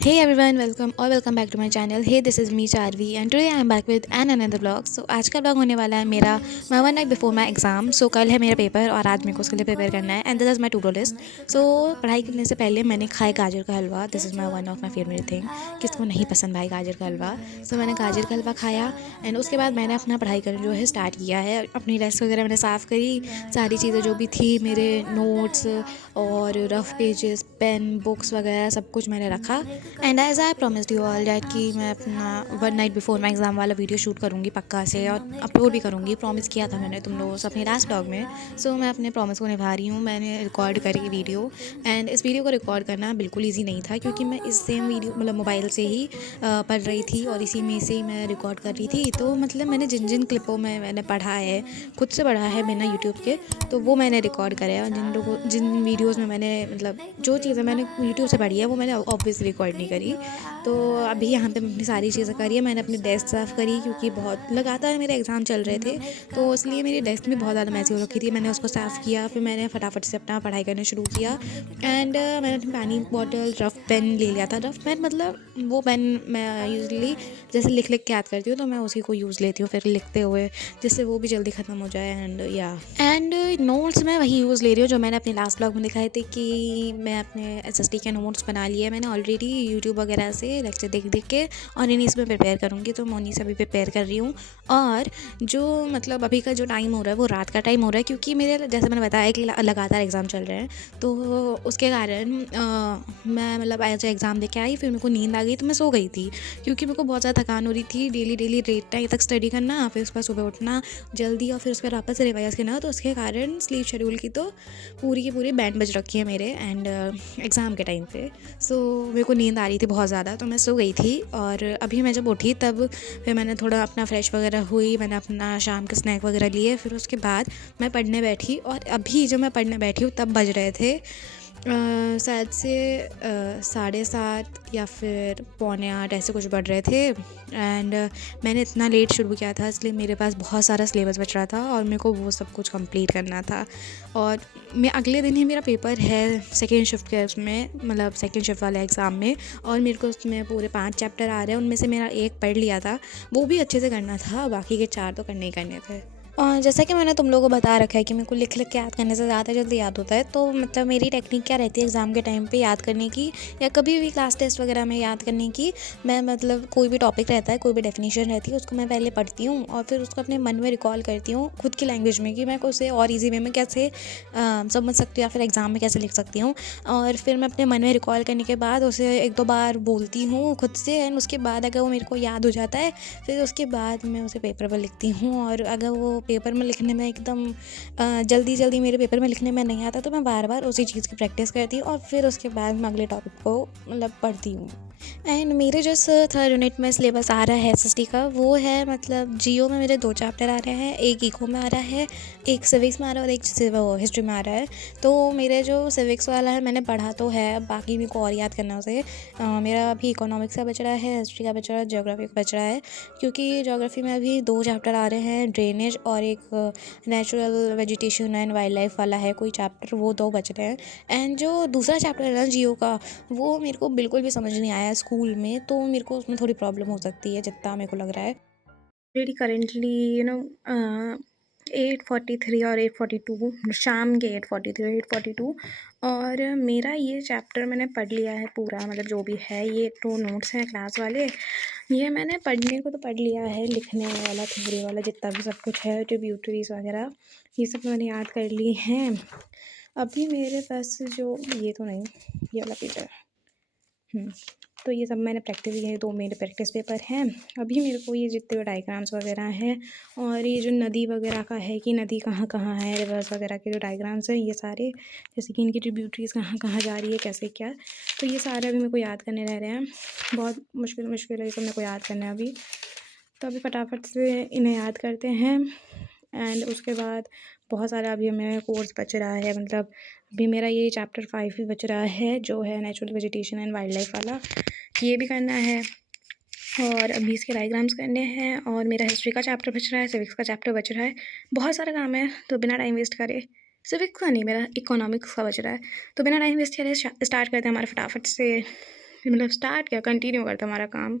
Hey everyone, welcome back to my channel. Hey, this is me Charvi and today I am back with an another vlog. So आज का vlog होने वाला है मेरा मैं one night before my exam. So कल है मेरा पेपर और आज मेरे को उसके लिए प्रिपेयर करना है and this is my to do list. So पढ़ाई करने से पहले मैंने खाया गाजर का हलवा. This is my one of my favourite thing. किसको नहीं पसंद भाई गाजर का हलवा. सो मैंने गाजर का हलवा खाया एंड उसके बाद मैंने अपना पढ़ाई करना जो है स्टार्ट किया है. अपनी डेस्क वगैरह मैंने साफ़ करी. सारी चीज़ें जो भी थी मेरे नोट्स और रफ़ पेजेस पेन बुक्स वगैरह सब कुछ मैंने रखा. And as I promised you all that कि मैं अपना one night before my exam वाला वीडियो शूट करूँगी पक्का से और अपलोड भी करूँगी. प्रॉमिस किया था मैंने तुम लोगों से अपने लास्ट ब्लॉग में. सो मैं अपने प्रॉमिस को निभा रही हूँ. मैंने रिकॉर्ड करी वीडियो एंड इस वीडियो को रिकॉर्ड करना बिल्कुल ईजी नहीं था क्योंकि मैं इस सेम वीडियो मतलब मोबाइल से ही पढ़ रही थी और इसी में से ही मैं रिकॉर्ड कर रही थी. तो मतलब मैंने जिन जिन क्लिपों में मैंने पढ़ा है खुद से पढ़ा है बिना यूट्यूब के तो वो मैंने रिकॉर्ड करा है. और जिन वीडियोज़ में मैंने मतलब जो चीज़ें मैंने यूट्यूब से पढ़ी है वो मैंने ऑब्वियसली रिकॉर्ड नहीं करी. तो अभी यहाँ पे अपनी सारी चीज़ें करी है. मैंने अपनी डेस्क साफ़ करी क्योंकि बहुत लगातार मेरे एग्ज़ाम चल रहे थे तो इसलिए मेरी डेस्क भी बहुत ज़्यादा मैसी हो रखी थी. मैंने उसको साफ़ किया फिर मैंने फटाफट से अपना पढ़ाई करना शुरू किया. एंड मैंने अपनी पानी बॉटल रफ़ पेन ले लिया था. रफ़ पेन मतलब वो पेन मैं यूजली जैसे लिख लिख के याद करती हूँ तो मैं उसी को यूज़ लेती हूँ फिर लिखते हुए जिससे वो भी जल्दी ख़त्म हो जाए. एंड नोट्स मैं वही यूज़ ले रही हूँ जो मैंने अपने लास्ट ब्लॉग में दिखाए थे कि मैं अपने एसएसटी के नोट्स बना लिए हैं मैंने ऑलरेडी यूट्यूब वगैरह से लेक्चर देख देख के और इन्हीं से मैं प्रिपेयर करूँगी. तो मैं उन्हीं से अभी प्रिपेयर कर रही हूँ. और जो मतलब अभी का जो टाइम हो रहा है वो रात का टाइम हो रहा है क्योंकि मेरे जैसे मैंने बताया कि लगातार एग्ज़ाम चल रहे हैं तो उसके कारण मैं मतलब एज एग्ज़ाम दे के आई फिर मेरे को नींद आ गई तो मैं सो गई थी क्योंकि मेरे को बहुत ज़्यादा थकान हो रही थी. डेली डेली लेट नाइट तक स्टडी करना फिर उसके बाद सुबह उठना जल्दी और फिर उसके बाद वापस से रिवाइज करना तो उसके कारण स्लीप शेड्यूल की तो पूरी की पूरी बैंड बज रखी है मेरे एंड एग्ज़ाम के टाइम पे. सो मेरे को नींद आ रही थी बहुत ज़्यादा तो मैं सो गई थी. और अभी मैं जब उठी तब फिर मैंने थोड़ा अपना फ्रेश वगैरह हुई मैंने अपना शाम के स्नैक वगैरह लिए फिर उसके बाद मैं पढ़ने बैठी. और अभी जब मैं पढ़ने बैठी हूँ तब बज रहे थे शायद से 7:30 या फिर पौने 8 ऐसे कुछ बढ़ रहे थे. एंड मैंने इतना लेट शुरू किया था इसलिए मेरे पास बहुत सारा सिलेबस बच रहा था और मेरे को वो सब कुछ कंप्लीट करना था. और मैं अगले दिन ही मेरा पेपर है सेकेंड शिफ्ट के उसमें मतलब सेकेंड शिफ्ट वाले एग्ज़ाम में. और मेरे को उसमें पूरे 5 चैप्टर आ रहे हैं उनमें से मेरा एक पढ़ लिया था वो भी अच्छे से करना था बाकी के 4 तो करने ही करने थे. और जैसा कि मैंने तुम लोगों को बता रखा है कि मेरे को लिख लिख के याद करने से ज़्यादा जल्दी याद होता है तो मतलब मेरी टेक्निक क्या रहती है एग्ज़ाम के टाइम पे याद करने की या कभी भी क्लास टेस्ट वगैरह में याद करने की. मैं मतलब कोई भी टॉपिक रहता है कोई भी डेफिनेशन रहती है उसको मैं पहले पढ़ती हूँ और फिर उसको अपने मन में रिकॉल करती हूँ खुद की लैंग्वेज में कि मैं उसे और ईजी वे में कैसे समझ सकती हूँ या फिर एग्ज़ाम में कैसे लिख सकती हूँ. और फिर मैं अपने मन में रिकॉल करने के बाद उसे एक दो बार बोलती हूँ खुद से एंड उसके बाद अगर वो मेरे को याद हो जाता है फिर उसके बाद मैं उसे पेपर पर लिखती हूँ. और अगर वो पेपर में लिखने में एकदम जल्दी जल्दी मेरे पेपर में लिखने में नहीं आता तो मैं बार बार उसी चीज़ की प्रैक्टिस करती हूँ और फिर उसके बाद मैं अगले टॉपिक को मतलब पढ़ती हूँ. एंड मेरे जो थर्ड यूनिट में सिलेबस आ रहा है एसएसटी का वो है मतलब जियो में मेरे 2 चैप्टर आ रहे हैं. एक इको में आ रहा है एक सिविक्स में आ रहा है और एक हिस्ट्री में आ रहा है. तो मेरे जो सिविक्स वाला है मैंने पढ़ा तो है बाकी मेरे को और याद करना है उसे. मेरा अभी इकोनॉमिक्स का बच रहा है हिस्ट्री का बच रहा है ज्योग्राफी का बच रहा है क्योंकि ज्योग्राफी में अभी 2 चैप्टर आ रहे हैं ड्रेनेज और एक natural vegetation and wild life वाला है कोई चैप्टर वो 2 बच रहे हैं. एंड जो दूसरा चैप्टर है ना जियो का वो मेरे को बिल्कुल भी समझ नहीं आया स्कूल में तो मेरे को उसमें थोड़ी प्रॉब्लम हो सकती है जितना मेरे को लग रहा है. ऑलरेडी करेंटली 8:43 और 8:42 शाम के 8:43 और 8:42 और मेरा ये चैप्टर मैंने पढ़ लिया है पूरा मतलब जो भी है ये 2 नोट्स हैं क्लास वाले. ये मैंने पढ़ने को तो पढ़ लिया है लिखने वाला थ्योरी वाला जितना भी सब कुछ है ट्रिब्यूटरीज वगैरह ये सब मैंने याद कर लिए हैं. अभी मेरे पास जो ये तो नहीं ये वाला पेज है. तो ये सब मैंने प्रैक्टिस ये 2 मेरे प्रैक्टिस पेपर हैं. अभी मेरे को ये जितने भी डायग्राम्स वगैरह हैं और ये जो नदी वगैरह का है कि नदी कहाँ कहाँ है रिवर्स वगैरह के जो डायग्राम्स हैं ये सारे जैसे कि इनकी ट्रिब्यूटरीज कहाँ कहाँ जा रही है कैसे क्या तो ये सारे अभी मेरे को याद करने रह रहे हैं. बहुत मुश्किल मुश्किल है ये सब मेरे को याद करना है अभी. तो अभी फटाफट से इन्हें याद करते हैं एंड उसके बाद बहुत सारा अभी हमें कोर्स बच रहा है मतलब अभी मेरा ये चैप्टर 5 ही बच रहा है जो है natural vegetation and wild life वाला ये भी करना है. और अभी इसके डायग्राम्स करने हैं और मेरा हिस्ट्री का चैप्टर बच रहा है सिविक्स का चैप्टर बच रहा है. बहुत सारा काम है तो बिना टाइम वेस्ट करे सिविक्स का नहीं मेरा इकोनॉमिक्स का बच रहा है तो बिना टाइम वेस्ट करे स्टार्ट करते हैं हमारे फटाफट से मतलब स्टार्ट क्या कंटिन्यू करता हमारा काम।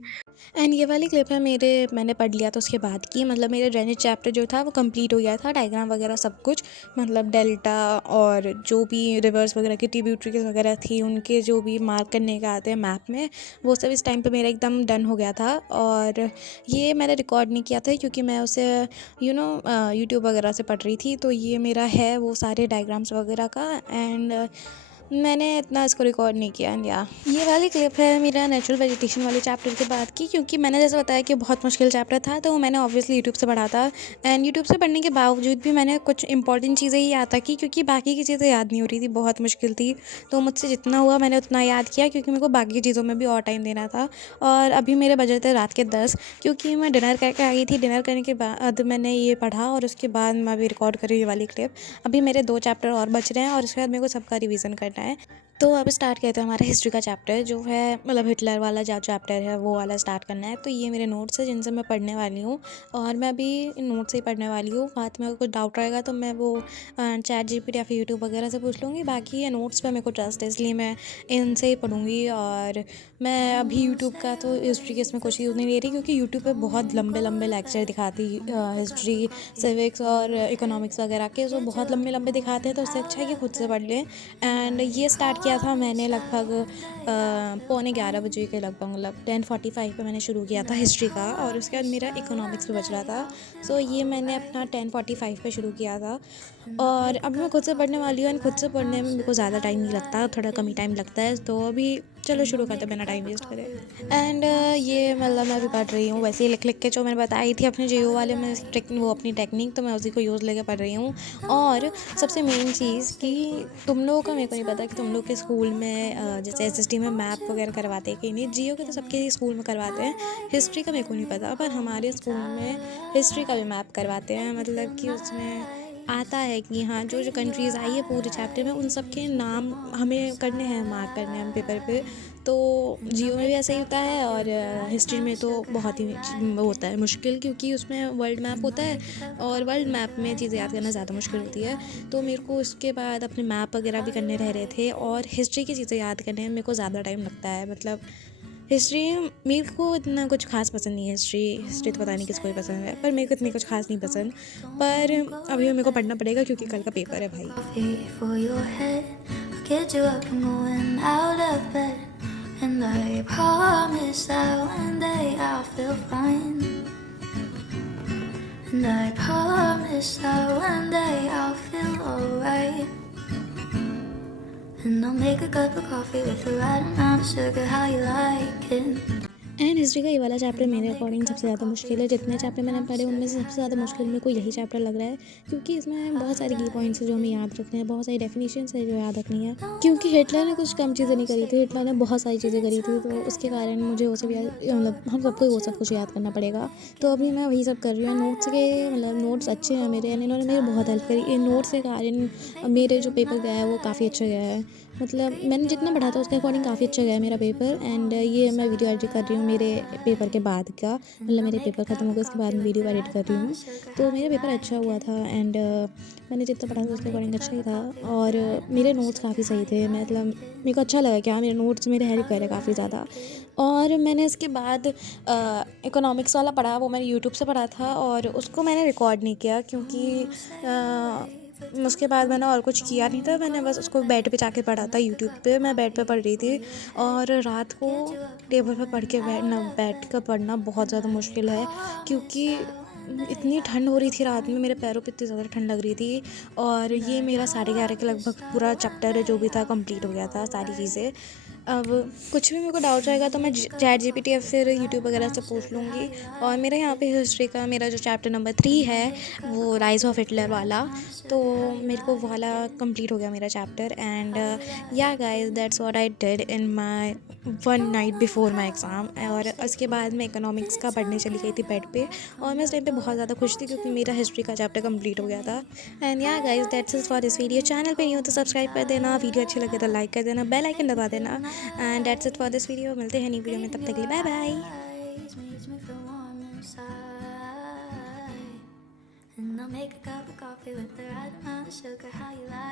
एंड ये वाली क्लिप है मैंने पढ़ लिया था उसके बाद की, मतलब मेरे ड्रेनेज चैप्टर जो था वो कंप्लीट हो गया था, डायग्राम वगैरह सब कुछ, मतलब डेल्टा और जो भी रिवर्स वगैरह की ट्रिब्यूटरीज वगैरह थी उनके जो भी मार्क करने के आते हैं मैप में, वो सब इस टाइम पे मेरा एकदम डन हो गया था। और ये मैंने रिकॉर्ड नहीं किया था क्योंकि मैं उसे यूट्यूब वगैरह से पढ़ रही थी, तो ये मेरा है वो सारे डायग्राम्स वगैरह का। एंड मैंने इतना इसको रिकॉर्ड नहीं किया। एंड या ये वाली क्लिप है मेरा नेचुरल वेजिटेशन वाले चैप्टर के बाद की, क्योंकि मैंने जैसे बताया कि बहुत मुश्किल चैप्टर था, तो मैंने ऑब्वियसली यूट्यूब से पढ़ा था। एंड यूट्यूब से पढ़ने के बावजूद भी मैंने कुछ इंपॉर्टेंट चीज़ें ही याद की, क्योंकि बाकी की चीज़ें याद नहीं हो रही थी, बहुत मुश्किल थी। तो मुझसे जितना हुआ मैंने उतना याद किया, क्योंकि मेरे को बाकी चीज़ों में भी और टाइम देना था। और अभी मेरे बजे थे रात के 10, क्योंकि मैं डिनर करके आ गई थी। डिनर करने के बाद मैंने ये पढ़ा और उसके बाद मैं अभी रिकॉर्ड कर रही हूँ ये वाली क्लिप। अभी मेरे 2 चैप्टर और बच रहे हैं और उसके बाद मेरे को सबका रिवीजन करना है। तो अब स्टार्ट करते हैं हमारा हिस्ट्री का चैप्टर, जो है मतलब हिटलर वाला जो चैप्टर है वो वाला स्टार्ट करना है। तो ये मेरे नोट्स है जिनसे मैं पढ़ने वाली हूँ, और मैं अभी इन नोट्स से ही पढ़ने वाली हूँ। बाद में अगर कुछ डाउट रहेगा तो मैं वो चैट जीपीटी या फिर यूट्यूब वगैरह से पूछ लूँगी। बाकी ये नोट्स पे मेरे को ट्रस्ट है, इसलिए मैं इनसे ही पढ़ूँगी। और मैं अभी यूट्यूब का तो हिस्ट्री के इसमें कुछ यूज़ नहीं ले रही, क्योंकि यूट्यूब पे बहुत लंबे लंबे लेक्चर दिखाती हिस्ट्री, सिविक्स और इकोनॉमिक्स वगैरह के, जो बहुत लंबे लंबे दिखाते हैं। तो उससे अच्छा है कि खुद से पढ़ लें। एंड ये स्टार्ट किया था मैंने लगभग 11:45 बजे के लगभग, मतलब 10:45 पे मैंने शुरू किया था हिस्ट्री का, और उसके बाद मेरा इकोनॉमिक्स पे बच रहा था। सो ये मैंने अपना 10:45 पे शुरू किया था। और अभी मैं खुद से पढ़ने वाली हूँ, एंड खुद से पढ़ने में मेरे को ज़्यादा टाइम नहीं लगता, थोड़ा कम ही टाइम लगता है। तो अभी चलो शुरू करते बिना टाइम वेस्ट करे। एंड ये मतलब मैं अभी पढ़ रही हूँ वैसे ही लिख लिख के, जो मैंने बताई थी अपने जेईओ वाले में वो अपनी टेक्निक, तो मैं उसी को यूज़ लेके पढ़ रही हूँ। और सबसे मेन चीज़ कि तुम लोगों का मेरे को नहीं पता कि तुम लोग के स्कूल में जैसे एसएसटी में मैप वगैरह करवाते हैं कि नहीं। जियो के तो सबके स्कूल में करवाते हैं, हिस्ट्री का मेरे को नहीं पता, पर हमारे स्कूल में हिस्ट्री का भी मैप करवाते हैं। मतलब कि उसमें आता है कि हाँ, जो जो कंट्रीज़ आई है पूरे चैप्टर में, उन सब के नाम हमें करने हैं, मार्क करने हैं हम पेपर पे। तो जियो में भी ऐसा ही होता है, और हिस्ट्री में तो बहुत ही वो होता है मुश्किल, क्योंकि उसमें वर्ल्ड मैप होता है, और वर्ल्ड मैप में चीज़ें याद करना ज़्यादा मुश्किल होती है। तो मेरे को उसके बाद अपने मैप वगैरह भी करने रह रहे थे, और हिस्ट्री की चीज़ें याद करने में मेरे को ज़्यादा टाइम लगता है। मतलब हिस्ट्री मेरे को इतना कुछ खास पसंद नहीं है। हिस्ट्री तो पता नहीं किसको ही पसंद है, पर मेरे को इतनी कुछ खास नहीं पसंद। पर अभी मेरे को पढ़ना पड़ेगा क्योंकि कल का पेपर है भाई। For your head, I'll get you up and going out of bed. And I promise that one day I'll feel fine. And I promise that one day I'll feel alright. And I'll make a cup of coffee with the right amount of sugar, how you like it. And history का ये वाला chapter मेरे according सबसे ज़्यादा मुश्किल है। जितने chapter मैंने पढ़े उनमें से सबसे ज़्यादा मुश्किल मेरे को यही चैप्टर लग रहा है, क्योंकि इसमें बहुत सारे की पॉइंट्स हैं जो हमें याद रखने हैं, बहुत सारी डेफिनेशंस है जो याद रखनी है। क्योंकि हिटलर ने कुछ कम चीज़ें नहीं करी थी, हिटलर ने बहुत सारी चीज़ें करी थी, तो उसके कारण मुझे वो सब मतलब हम सबको वो सब कुछ याद करना पड़ेगा। तो अभी मैं वही सब कर रही हूँ। नोट्स के मतलब नोट्स अच्छे हैं मेरे, एंड इन्होंने मेरी बहुत हेल्प करी। इन नोट्स के कारण मेरे जो पेपर गया है वो काफ़ी अच्छा गया है। मतलब मैंने जितना पढ़ा था उसके अकॉर्डिंग काफ़ी अच्छा गया है मेरा पेपर। एंड ये मैं वीडियो एडिट कर रही हूँ मेरे पेपर के बाद का, मतलब मेरे पेपर ख़त्म हो गया उसके बाद मैं वीडियो एडिट कर रही हूँ। तो मेरा पेपर अच्छा हुआ था, एंड मैंने जितना पढ़ा था उसके अकॉर्डिंग अच्छा ही था। और मेरे नोट्स काफ़ी सही थे, मतलब मेरे को अच्छा लगा कि हाँ मेरे नोट्स मेरे हेल्प करे काफ़ी ज़्यादा। और मैंने इसके बाद इकोनॉमिक्स वाला पढ़ा, वो मैंने यूट्यूब से पढ़ा था, और उसको मैंने रिकॉर्ड नहीं किया, क्योंकि उसके बाद मैंने और कुछ किया नहीं था। मैंने बस उसको बेड पे जाके पढ़ा था यूट्यूब पे। मैं बेड पे पढ़ रही थी, और रात को टेबल पे पढ़ के बैठ कर पढ़ना बहुत ज़्यादा मुश्किल है, क्योंकि इतनी ठंड हो रही थी रात में, मेरे पैरों पे इतनी ज़्यादा ठंड लग रही थी। और ये मेरा 11:30 के लगभग पूरा चैप्टर जो भी था कंप्लीट हो गया था, सारी चीज़ें। अब कुछ भी मेरे को डाउट रहेगा तो मैं चैट जीपीटी या फिर यूट्यूब वगैरह से पूछ लूँगी। और मेरा यहाँ पे हिस्ट्री का मेरा जो चैप्टर नंबर 3 है, वो राइज़ ऑफ हिटलर वाला, तो मेरे को वो वाला कंप्लीट हो गया मेरा चैप्टर। एंड या guys, that's what I did in my one night before my exam. और उसके बाद मैं इकोनॉमिक्स का पढ़ने चली गई थी बेड पे, और मैं उस टाइम पे बहुत ज़्यादा खुश थी क्योंकि मेरा हिस्ट्री का चैप्टर कंप्लीट हो गया था। एंड या guys, that's it for this video. Channel पे नहीं हो तो सब्सक्राइब कर देना, वीडियो अच्छी लगे तो लाइक कर देना, बेल आइकन दबा देना। And that's it for this video. मिलते हैं नई वीडियो में, तब तक के लिए bye bye. Makes me feel warm inside. And I'll make a cup of coffee with the right amount of sugar, how you like